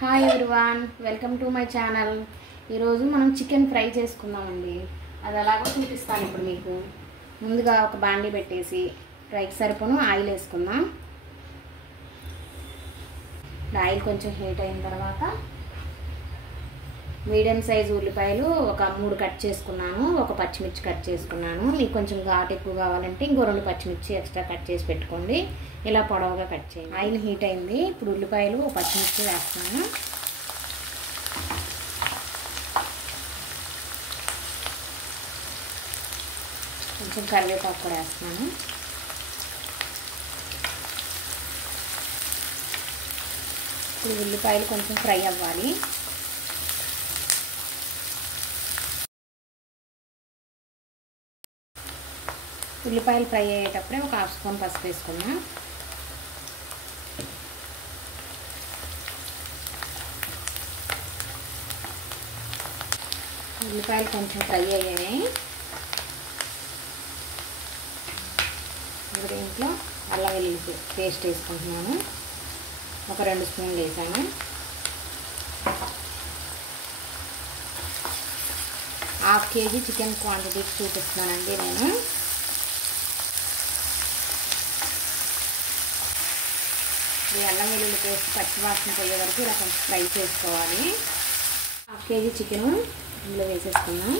Hi everyone, welcome to my channel. ఈరోజు మనం chicken fry చేసుకుందామండి. అది ఎలాగో చూపిస్తాను ఇప్పుడు మీకు. ముందుగా ఒక బాండీ పెట్టేసి ఫ్రైకి సరిపోను ఆయిల్ వేసుకుందాం. ఆయిల్ కొంచెం హీట్ అయిన తర్వాత మీడియం సైజు ఉల్లిపాయలు ఒక 3 కట్ చేసుకున్నాను, ఒక పచ్చిమిర్చి కట్ చేసుకున్నాను. మీకు కొంచెం ఘాటు ఎక్కువ కావాలంటే ఇంకో 2 పచ్చిమిర్చి ఎక్స్ట్రా కట్ చేసి పెట్టుకోండి. ఇలా పొడవుగా కట్ చేయండి. ఆయిల్ హీట్ అయింది, ఇప్పుడు ఉల్లిపాయలు పచ్చిమిర్చి వేస్తున్నాను. కొంచెం కరివేపాకు కూడా వేస్తున్నాను. ఇప్పుడు ఉల్లిపాయలు కొంచెం ఫ్రై అవ్వాలి. ఉల్లిపాయలు ఫ్రై అయ్యేటప్పుడే ఒక 1/2 స్పూన్ పసుపు వేసుకున్నాం. ఉల్లిపాయలు కొంచెం ఫ్రై అయ్యాయి. ఇప్పుడు దీంట్లో అల్లం వెల్లుల్లి పేస్ట్ వేసుకుంటున్నాను. ఒక 2 స్పూన్లు వేసాను. ½ కేజీ చికెన్ క్వాంటిటీకి చూపిస్తున్నానండి నేను. ఈ అల్లం వెల్లుల్లి పేస్ట్ పచ్చివాసన పోయే వరకు ఇలా కొంచెం ఫ్రై చేసుకోవాలి. ½ కేజీ చికెన్ ఇందులో వేసేసుకున్నాం.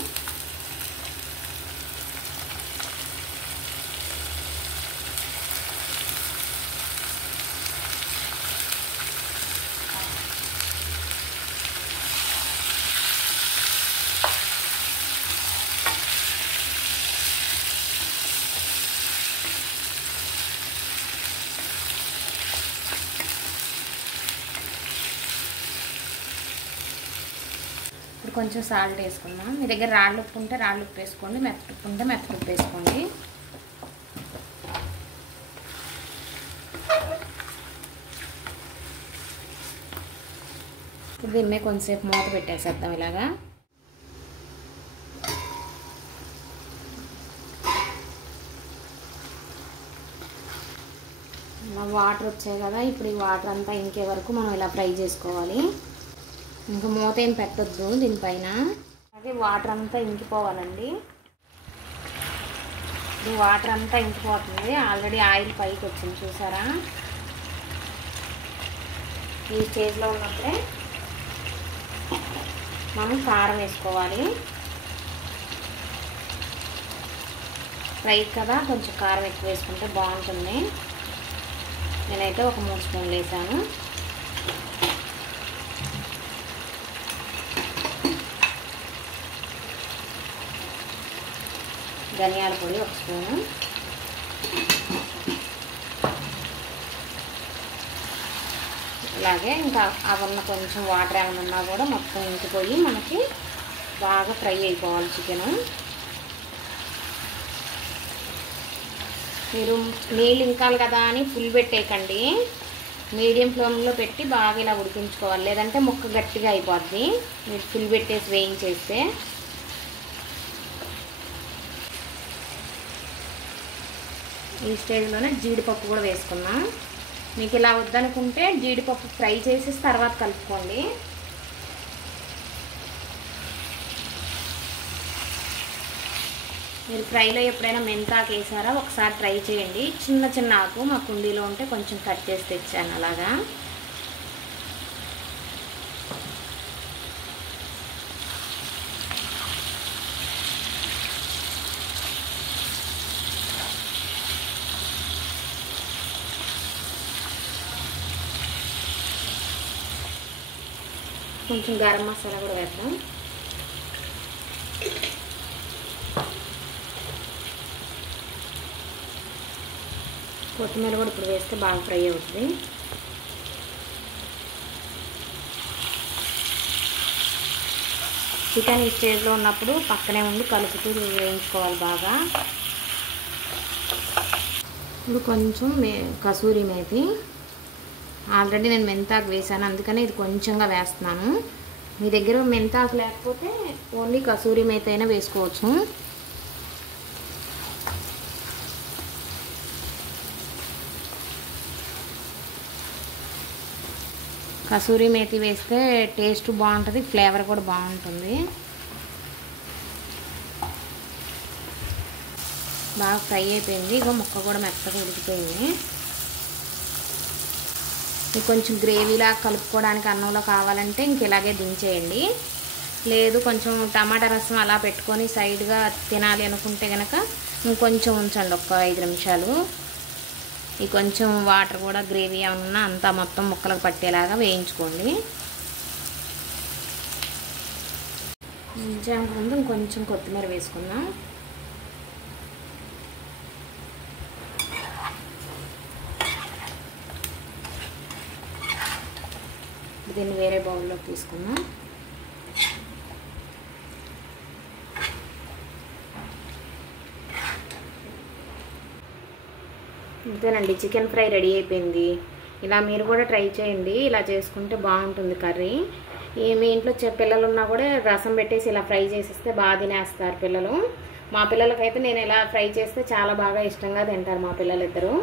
ఇప్పుడు కొంచెం సాల్ట్ వేసుకుందాం. మీ దగ్గర రాళ్ళు ఉప్పు ఉంటే రాళ్ళు ఉప్పు వేసుకోండి, మెత్త ఉప్పు ఉంటే మెత్త ఉప్పు వేసుకోండి. ఇప్పుడు దీన్ని కొంచెంసేపు మూత పెట్టేసేద్దాం. ఇలాగా ఇలా వాటర్ వచ్చాయి కదా, ఇప్పుడు ఈ వాటర్ అంతా ఇంకే వరకు మనం ఇలా ఫ్రై చేసుకోవాలి. ఇంకా మూత ఏం పెట్టొద్దు దీనిపైన. అలాగే వాటర్ అంతా ఇంకిపోవాలండి. ఈ వాటర్ అంతా ఇంకిపోతుంది. ఆల్రెడీ ఆయిల్ పైకి వచ్చింది చూసారా. ఈ స్టేజ్లో ఉన్నప్పుడే మనం కారం వేసుకోవాలి. ఫ్రై కదా, కొంచెం కారం ఎక్కువ వేసుకుంటే బాగుంటుంది. నేనైతే ఒక 3 స్పూన్లు వేసాను. ధనియాల పొడి 1 స్పూను. అలాగే ఇంకా అవన్న కొంచెం వాటర్ ఏమైనా ఉన్నా కూడా మొత్తం ఇంకిపోయి మనకి బాగా ఫ్రై అయిపోవాలి చికెను. మీరు నీళ్ళు ఇంకాలి కదా అని ఫుల్ పెట్టేయకండి. మీడియం ఫ్లేమ్లో పెట్టి బాగా ఇలా ఉడికించుకోవాలి, లేదంటే ముక్క గట్టిగా అయిపోద్ది మీరు ఫుల్ పెట్టేసి వేయించేస్తే. ఈ స్టేజ్లోనే జీడిపప్పు కూడా వేసుకున్నాం. మీకు ఇలా వద్దనుకుంటే జీడిపప్పు ఫ్రై చేసేసి తర్వాత కలుపుకోండి. మీరు ఫ్రైలో ఎప్పుడైనా మెంతాకు వేసారా ఒకసారి ట్రై చేయండి. చిన్న చిన్న ఆకు మా కుండీలో ఉంటే కొంచెం కట్ చేసి తెచ్చాను. అలాగా కొంచెం గరం మసాలా కూడా వేద్దాం. కొత్తిమీర కూడా ఇప్పుడు వేస్తే బాగా ఫ్రై అవుతుంది. చికెన్ ఈ స్టేజ్లో ఉన్నప్పుడు పక్కనే ఉండి కలుపుతూ వేయించుకోవాలి బాగా. ఇప్పుడు కొంచెం కసూరి మేతి, ఆల్రెడీ నేను మెంతాకు వేసాను అందుకనే ఇది కొంచెంగా వేస్తున్నాను. మీ దగ్గర మెంతాకు లేకపోతే ఓన్లీ కసూరి మేతి అయినా వేసుకోవచ్చు. కసూరి మేతి వేస్తే టేస్ట్ బాగుంటుంది, ఫ్లేవర్ కూడా బాగుంటుంది. బాగా ఫ్రై అయిపోయింది. ఇక ముక్క కూడా మెత్తగా ఉడికిపోయింది. ఇది కొంచెం గ్రేవీలా కలుపుకోవడానికి అన్నంలో కావాలంటే ఇంక ఇలాగే దించేయండి. లేదు కొంచెం టమాటా రసం అలా పెట్టుకొని సైడ్గా తినాలి అనుకుంటే కనుక ఇంకొంచెం ఉంచండి, ఒక 5 నిమిషాలు. ఈ కొంచెం వాటర్ కూడా గ్రేవీ ఏమన్నా అంతా మొత్తం ముక్కలకు పట్టేలాగా వేయించుకోండి. ముందు ఇంకొంచెం కొత్తిమీర వేసుకుందాం. దీన్ని వేరే బౌల్లోకి తీసుకుందాం. అంతేనండి, చికెన్ ఫ్రై రెడీ అయిపోయింది. ఇలా మీరు కూడా ట్రై చేయండి. ఇలా చేసుకుంటే బాగుంటుంది కర్రీ. మీ ఇంట్లో పిల్లలు ఉన్నా కూడా రసం పెట్టేసి ఇలా ఫ్రై చేసేస్తే బాగా తినేస్తారు పిల్లలు. మా పిల్లలకైతే నేను ఇలా ఫ్రై చేస్తే చాలా బాగా ఇష్టంగా తింటారు మా పిల్లలిద్దరూ.